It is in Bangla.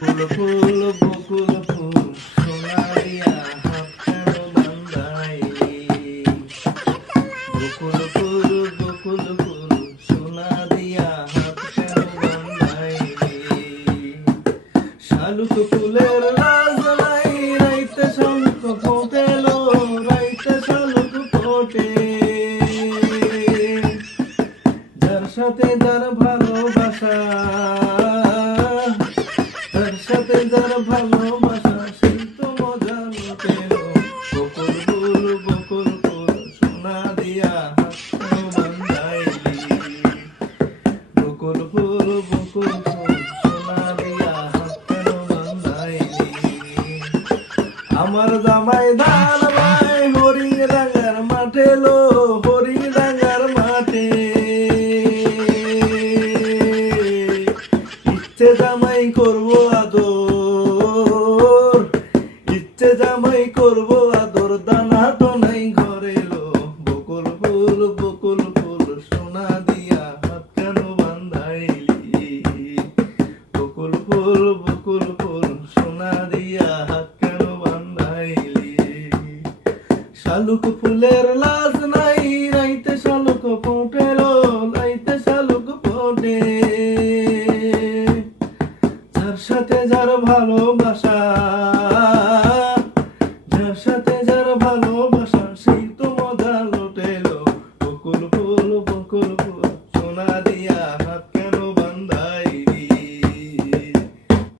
ফুল বকুল ফুল সোনা দিয়া হাত কেন বান্ধাইলি বকুল ফুল সোনা দিয়া হাত কেন বান্ধাইলি শালুক ফুলের লাজ নাই রাইতে শালুক ফোটেলো রাইতে শালুক ফোটে যার সাথে যার ভালোবাসা তার সাথে যার ভালোবাসা সেই তো মজা পেল বকুল ফুল সোনা দিয়া হাত কেন বান্ধাইলি বকুল ফুল সোনা দিয়া হাত কেন বান্ধাইলি আমার জামাই ধান ভাই হরিং ডাঙ্গার মাঠে লো হরিং ডাঙ্গার মাঠে ইচ্ছে জামাই করবো আদর ইচ্ছে জামাই করবো আদর দানা তো নাই ঘরে লো বকুল ফুল সোনা দিয়া হাত কেন বান্ধাইলি বকুল ফুল সোনা দিয়া হাত কেন বান্ধাইলি শালুক ফুলের লাজ নাই